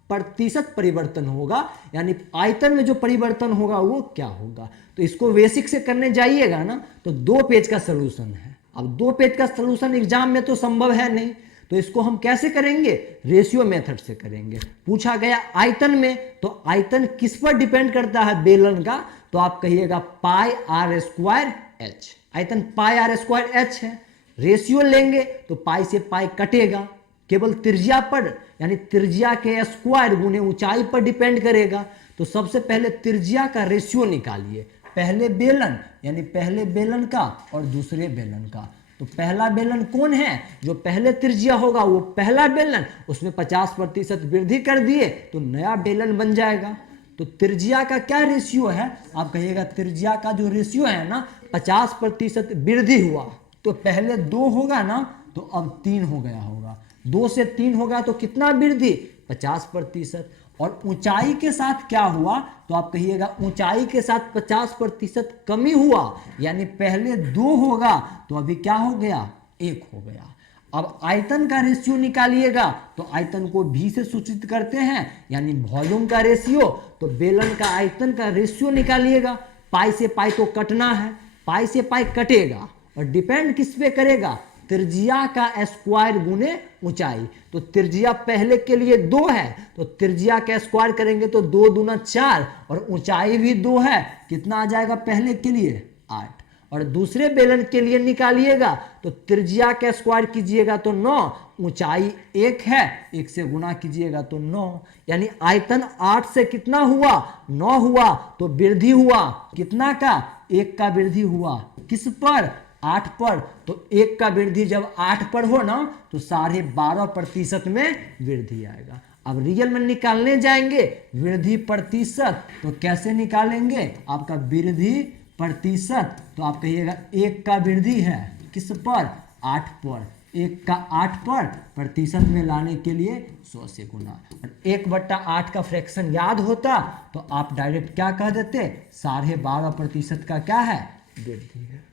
प्रतिशत परिवर्तन होगा? यानी आयतन में जो परिवर्तन होगा वो क्या होगा? तो इसको बेसिक से करने जाइएगा ना तो 2 पेज का सलूशन है। अब 2 पेज का सलूशन एग्जाम में तो संभव है नहीं, तो इसको हम कैसे करेंगे? रेशियो मेथड से करेंगे। पूछा गया आयतन में, तो आयतन किस पर डिपेंड करता है बेलन का? तो आप कहिएगा पाई आर स्क्वायर एच। आयतन पाई आर स्क्वायर एच है। रेशियो लेंगे तो पाई से पाई कटेगा, केवल त्रिज्या पर यानी त्रिज्या के स्क्वायर गुने ऊंचाई पर डिपेंड करेगा। तो सबसे पहले त्रिज्या का रेशियो निकालिए, पहले बेलन यानी पहले बेलन का और दूसरे बेलन का। तो पहला बेलन कौन है? जो पहले त्रिज्या होगा वो पहला बेलन, उसमें 50% वृद्धि कर दिए तो नया बेलन बन जाएगा। तो त्रिज्या का क्या रेशियो है? आप कहिएगा त्रिज्या का जो रेशियो है ना 50% वृद्धि हुआ तो पहले 2 होगा ना तो अब 3 हो गया होगा। 2 से 3 होगा तो कितना वृद्धि? 50%। और ऊंचाई के साथ क्या हुआ? तो आप कहिएगा ऊंचाई के साथ 50% कमी हुआ, यानी पहले 2 होगा तो अभी क्या हो गया? 1 हो गया। अब आयतन का रेशियो निकालिएगा तो आयतन को भी से सूचित करते हैं यानी वॉल्यूम का रेशियो। तो बेलन का आयतन का रेशियो निकालिएगा, पाई से पाई तो कटना है, पाई से पाई कटेगा और डिपेंड किस पे करेगा? त्रिज्या का स्क्वायर गुने ऊंचाई। तो त्रिज्या पहले के लिए 2 है तो त्रिज्या का स्क्वायर करेंगे तो 2 दूना 4 और ऊंचाई भी 2 है, कितना आ जाएगा पहले के लिए? 8। और दूसरे बेलन के लिए निकालिएगा तो त्रिज्या का स्क्वायर कीजिएगा तो 9, ऊंचाई 1 है, 1 से गुना कीजिएगा तो 9, यानी आयतन 8 से कितना हुआ? 9 हुआ। तो वृद्धि हुआ कितना का? 1 का वृद्धि हुआ। किस पर? 8 पर। तो 1 का वृद्धि जब 8 पर हो ना तो 12.5% में वृद्धि आएगा। अब रियल में निकालने जाएंगे वृद्धि प्रतिशत, तो कैसे निकालेंगे? आपका वृद्धि प्रतिशत, तो आप कहिएगा 1 का वृद्धि है किस पर? 8 पर। 1 का 8 पर प्रतिशत में लाने के लिए 100 से गुना। और 1/8 का फ्रैक्शन याद होता तो आप डायरेक्ट क्या कह देते? 12.5% का क्या है? वृद्धि है।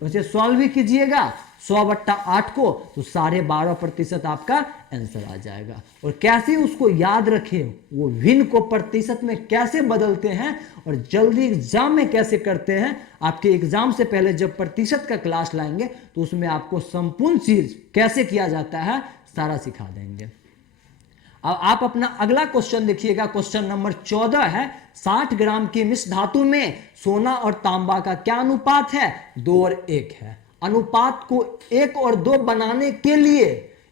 वैसे सॉल्व भी कीजिएगा 100/8 को तो 12.5% आपका आंसर आ जाएगा। और कैसे उसको याद रखें, वो भिन्न को प्रतिशत में कैसे बदलते हैं और जल्दी एग्जाम में कैसे करते हैं, आपके एग्जाम से पहले जब प्रतिशत का क्लास लाएंगे तो उसमें आपको संपूर्ण चीज कैसे किया जाता है सारा सिखा देंगे। अब आप अपना अगला क्वेश्चन देखिएगा, क्वेश्चन नंबर 14 है 60 ग्राम की मिश्र धातु में सोना और तांबा का क्या अनुपात है? 2 और 1 है। अनुपात को 1 और 2 बनाने के लिए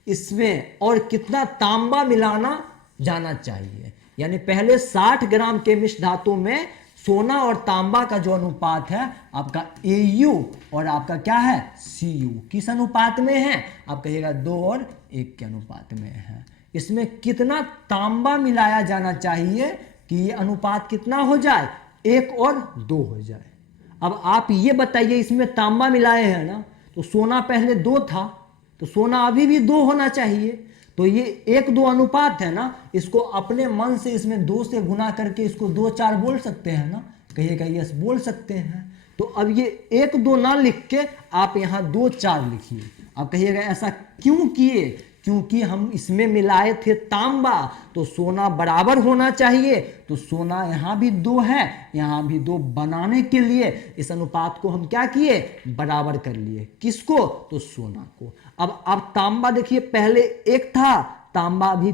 इसमें और कितना तांबा मिलाना जाना चाहिए? यानी पहले 60 ग्राम के मिश्र धातु में सोना और तांबा का जो अनुपात है आपका AU और आपका क्या है? CU किस अनुपात में है? आप कहिएगा 2 और 1 के अनुपात में है। इसमें कितना तांबा मिलाया जाना चाहिए कि ये अनुपात कितना हो जाए? 1 और 2 हो जाए। अब आप ये बताइए, इसमें तांबा मिलाए हैं ना तो सोना पहले 2 था तो सोना अभी भी 2 होना चाहिए। तो ये 1-2 अनुपात है ना, इसको अपने मन से इसमें 2 से गुना करके इसको 2-4 बोल सकते हैं ना, कहिएगा यस बोल सकते हैं। तो अब ये 1-2 ना लिख के आप यहाँ 2-4 लिखिए। आप कहिएगा ऐसा क्यों किए? क्योंकि हम इसमें मिलाए थे तांबा, तो सोना बराबर होना चाहिए। तो सोना यहाँ भी 2 है, यहाँ भी 2, बनाने के लिए इस अनुपात को हम क्या किए, बराबर कर लिए। किसको, तो सोना को। अब तांबा देखिए पहले 1 था, तांबा अभी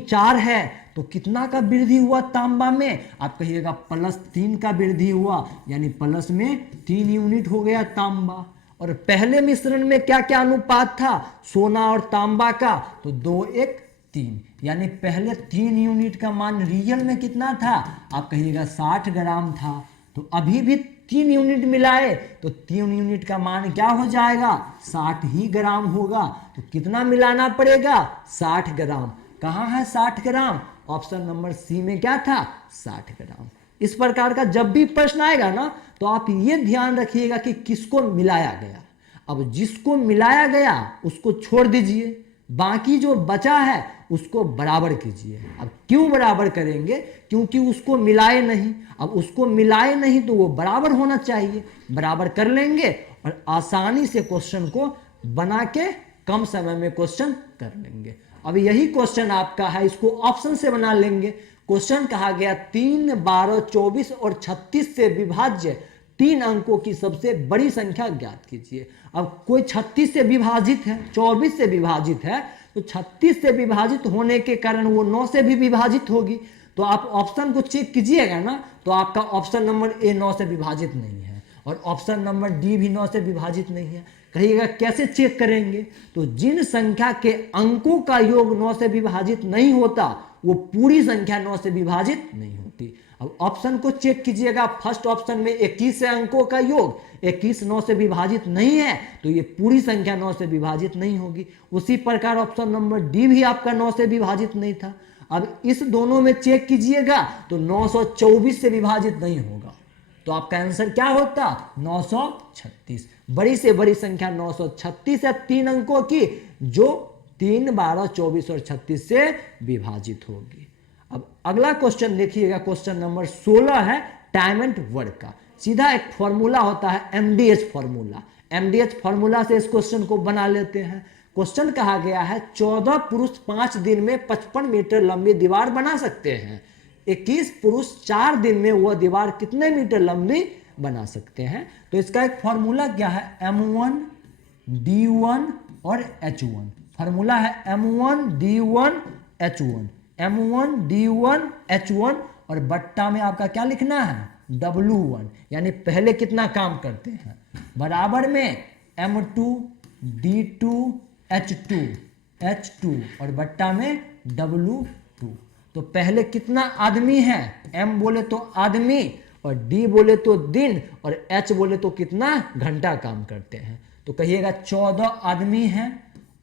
4 है, तो कितना का वृद्धि हुआ तांबा में, आप कहिएगा +3 का वृद्धि हुआ, यानी प्लस में 3 यूनिट हो गया तांबा। और पहले मिश्रण में क्या क्या अनुपात था, सोना और तांबा का, तो 2:1:3, यानी पहले 3 यूनिट का मान रियल में कितना था, आप कहिएगा 60 ग्राम था। तो अभी भी 3 यूनिट मिलाए तो 3 यूनिट का मान क्या हो जाएगा, 60 ही ग्राम होगा। तो कितना मिलाना पड़ेगा, 60 ग्राम। कहाँ है 60 ग्राम, ऑप्शन नंबर सी में क्या था, 60 ग्राम। इस प्रकार का जब भी प्रश्न आएगा ना, तो आप ये ध्यान रखिएगा कि किसको मिलाया गया। अब जिसको मिलाया गया उसको छोड़ दीजिए, बाकी जो बचा है उसको बराबर कीजिए। अब क्यों बराबर करेंगे, क्योंकि उसको मिलाए नहीं। अब उसको मिलाए नहीं तो वो बराबर होना चाहिए, बराबर कर लेंगे और आसानी से क्वेश्चन को बना के कम समय में क्वेश्चन कर लेंगे। अब यही क्वेश्चन आपका है, इसको ऑप्शन से बना लेंगे। क्वेश्चन कहा गया 3, 12, 24 और 36 से विभाज्य 3 अंकों की सबसे बड़ी संख्या ज्ञात कीजिए। अब कोई 36 से विभाजित है, 24 से विभाजित है, तो 36 से विभाजित होने के कारण वो 9 से भी विभाजित होगी। तो आप ऑप्शन को चेक कीजिएगा ना, तो आपका ऑप्शन नंबर ए 9 से विभाजित नहीं है और ऑप्शन नंबर डी भी 9 से विभाजित नहीं है। कहिएगा कैसे चेक करेंगे, तो जिन संख्या के अंकों का योग 9 से विभाजित नहीं होता वो पूरी संख्या 9 से विभाजित नहीं होती। अब ऑप्शन को चेक कीजिएगा, फर्स्ट ऑप्शन में 21 है अंकों का योग, 21 9 से विभाजित नहीं है, तो ये पूरी संख्या 9 से विभाजित नहीं होगी। उसी प्रकार ऑप्शन नंबर डी भी आपका 9 से विभाजित नहीं था। अब इस दोनों में चेक कीजिएगा तो 924 से विभाजित नहीं होगा, तो आपका आंसर क्या होता, 936। बड़ी से बड़ी संख्या 936 है 3 अंकों की, जो 3, 12, 24 और 36 से विभाजित होगी। अब अगला क्वेश्चन देखिएगा, क्वेश्चन नंबर 16 है टाइम एंड वर्क का। सीधा एक फॉर्मूला होता है एमडीएच फॉर्मूला, एमडीएच फॉर्मूला से इस क्वेश्चन को बना लेते हैं। क्वेश्चन कहा गया है 14 पुरुष 5 दिन में 55 मीटर लंबी दीवार बना सकते हैं, 21 पुरुष 4 दिन में वह दीवार कितने मीटर लंबी बना सकते हैं। तो इसका एक फॉर्मूला क्या है, M1 D1 और H1। फॉर्मूला है M1 D1 H1, M1 D1 H1 और बट्टा में आपका क्या लिखना है, W1, यानी पहले कितना काम करते हैं, बराबर में M2 D2 H2 और बट्टा में W2। तो पहले कितना आदमी है, M बोले तो आदमी और D बोले तो दिन और H बोले तो कितना घंटा काम करते हैं। तो कहिएगा 14 आदमी हैं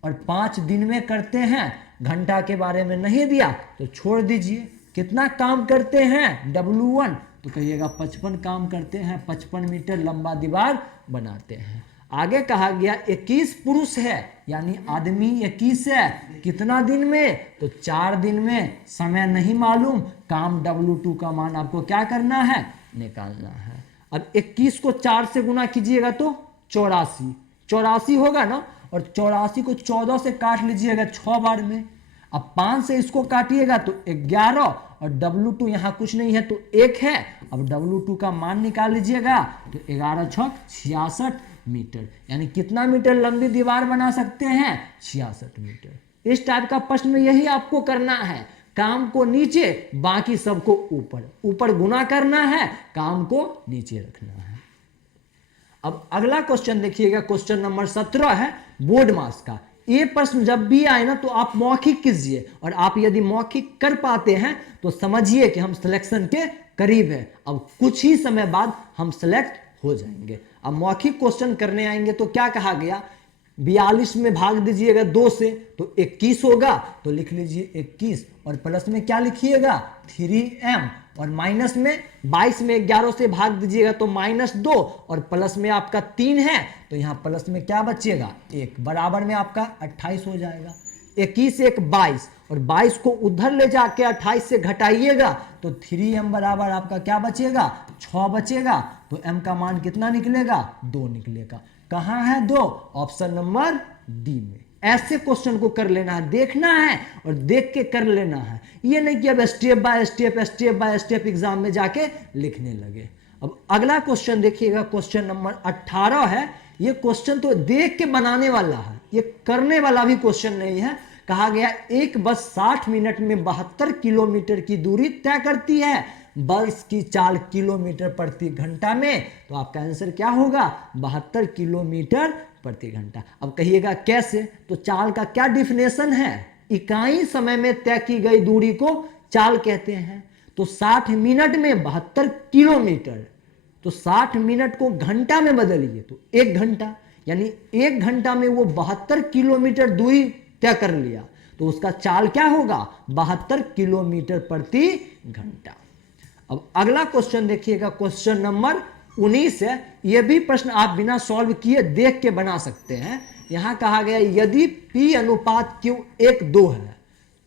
और 5 दिन में करते हैं, घंटा के बारे में नहीं दिया तो छोड़ दीजिए। कितना काम करते हैं, W1, तो कहिएगा 55 काम करते हैं, 55 मीटर लंबा दीवार बनाते हैं। आगे कहा गया 21 पुरुष है, यानी आदमी 21 है, कितना दिन में, तो 4 दिन में। समय नहीं मालूम, काम W2 का मान आपको क्या करना है, निकालना है। अब 21 को 4 से गुना कीजिएगा तो 84 होगा ना, और 84 को 14 से काट लीजिएगा 6 बार में। अब 5 से इसको काटिएगा तो 11 और W2 यहाँ कुछ नहीं है तो 1 है। अब W2 का मान निकाल लीजिएगा तो 11 छक 66 मीटर, यानी कितना मीटर लंबी दीवार बना सकते हैं, 66 मीटर। इस टाइप का प्रश्न में यही आपको करना है, काम को नीचे बाकी सबको ऊपर, ऊपर गुना करना है, काम को नीचे रखना है। अब अगला क्वेश्चन देखिएगा, क्वेश्चन नंबर 17 है बोर्ड मास का। ये प्रश्न जब भी आए ना तो आप मौखिक कीजिए, और आप यदि मौखिक कर पाते हैं तो समझिए कि हम सिलेक्शन के करीब है। अब कुछ ही समय बाद हम सिलेक्ट हो जाएंगे। अब मौखिक क्वेश्चन करने आएंगे तो क्या कहा गया, 42 में भाग दीजिएगा 2 से तो 21 होगा, तो लिख लीजिए 21 और प्लस में क्या लिखिएगा 3m, और माइनस में 22 में 11 से भाग दीजिएगा तो -2 और प्लस में आपका 3 है, तो यहाँ प्लस में क्या बचेगा 1, बराबर में आपका 28 हो जाएगा। 21 1 22 और 22 को उधर ले जाके 28 से घटाइएगा तो 3m बराबर आपका क्या बचेगा 6 बचेगा। तो m का मान कितना निकलेगा 2 निकलेगा। कहाँ है 2, ऑप्शन नंबर डी में, ऐसे क्वेश्चन को कर लेना है, देखना है और देख के कर लेना है। ये नहीं कि अब स्टेप बाय स्टेप एग्जाम में जाके लिखने लगे। अब अगला क्वेश्चन देखिएगा, क्वेश्चन नंबर 18 है। ये क्वेश्चन तो देख के बनाने वाला है, ये करने वाला भी क्वेश्चन नहीं है। कहा गया एक बस 60 मिनट में 72 किलोमीटर की दूरी तय करती है, बस की चाल किलोमीटर प्रति घंटा में। तो आपका आंसर क्या होगा? 72 किलोमीटर प्रति घंटा। अब कहिएगा कैसे? तो चाल का क्या डिफिनेशन है? इकाई समय में तय की गई दूरी को चाल कहते हैं। तो 60 मिनट में 72 किलोमीटर, तो 60 मिनट को घंटा में बदलिए तो 1 घंटा, यानी 1 घंटा में वो 72 किलोमीटर दूरी तय कर लिया, तो उसका चाल क्या होगा? 72 किलोमीटर प्रति घंटा। अब अगला क्वेश्चन देखिएगा, क्वेश्चन नंबर 19 है। यह भी प्रश्न आप बिना सॉल्व किए देख के बना सकते हैं। यहां कहा गया यदि P अनुपात Q 1:2 है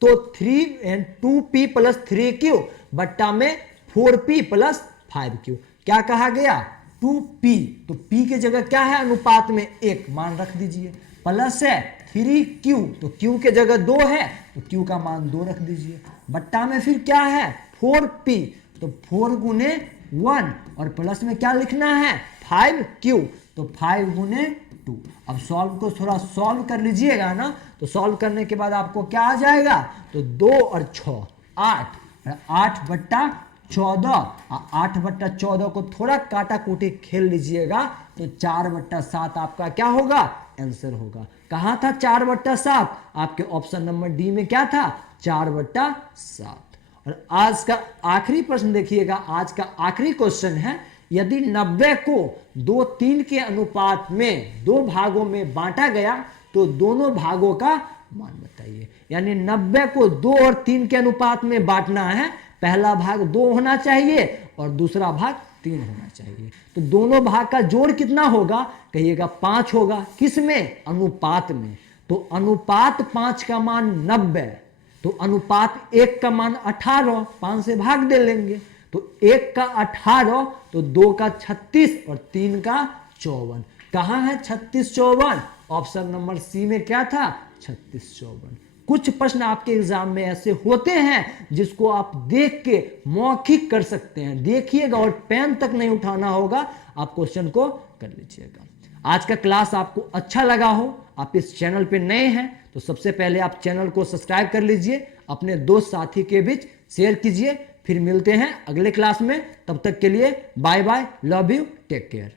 तो 2P + 3Q बट्टा में 4P + 5Q। क्या कहा गया? 2P, तो P की जगह क्या है? अनुपात में 1 मान रख दीजिए, प्लस है 3Q, तो Q के जगह 2 है तो Q का मान 2 रख दीजिए, बट्टा में फिर क्या है? 4P, तो 4 गुने 1 और प्लस में क्या लिखना है? 5Q, तो 5 गुने 2। अब सॉल्व को थोड़ा सॉल्व कर लीजिएगा ना, तो सॉल्व करने के बाद आपको क्या आ जाएगा? तो 2 और 6 8, 8/14, 8/14 को थोड़ा काटा कूटी खेल लीजिएगा तो 4/7 आपका क्या होगा? आंसर होगा। कहाँ था 4/7? आपके ऑप्शन नंबर डी में क्या था? 4/7। और आज का आखिरी प्रश्न देखिएगा, आज का आखिरी क्वेश्चन है। यदि 90 को 2 3 के अनुपात में 2 भागों में बांटा गया तो दोनों भागों का मान बताइए। यानी 90 को 2 और 3 के अनुपात में बांटना है। पहला भाग 2 होना चाहिए और दूसरा भाग 3 होना चाहिए। तो दोनों भाग का जोड़ कितना होगा? कहिएगा 5 होगा। किस में? अनुपात में। तो अनुपात 5 का मान 90, तो अनुपात 1 का मान 18, 5 से भाग दे लेंगे। तो 1 का 18, तो 2 का 36 और 3 का 54। कहाँ है 36 54? ऑप्शन नंबर सी में क्या था? 36 54। कुछ प्रश्न आपके एग्जाम में ऐसे होते हैं जिसको आप देख के मौखिक कर सकते हैं। देखिएगा और पेन तक नहीं उठाना होगा, आप क्वेश्चन को कर लीजिएगा। आज का क्लास आपको अच्छा लगा हो, आप इस चैनल पे नए हैं तो सबसे पहले आप चैनल को सब्सक्राइब कर लीजिए, अपने दोस्त साथी के बीच शेयर कीजिए। फिर मिलते हैं अगले क्लास में, तब तक के लिए bye bye, love you, take care.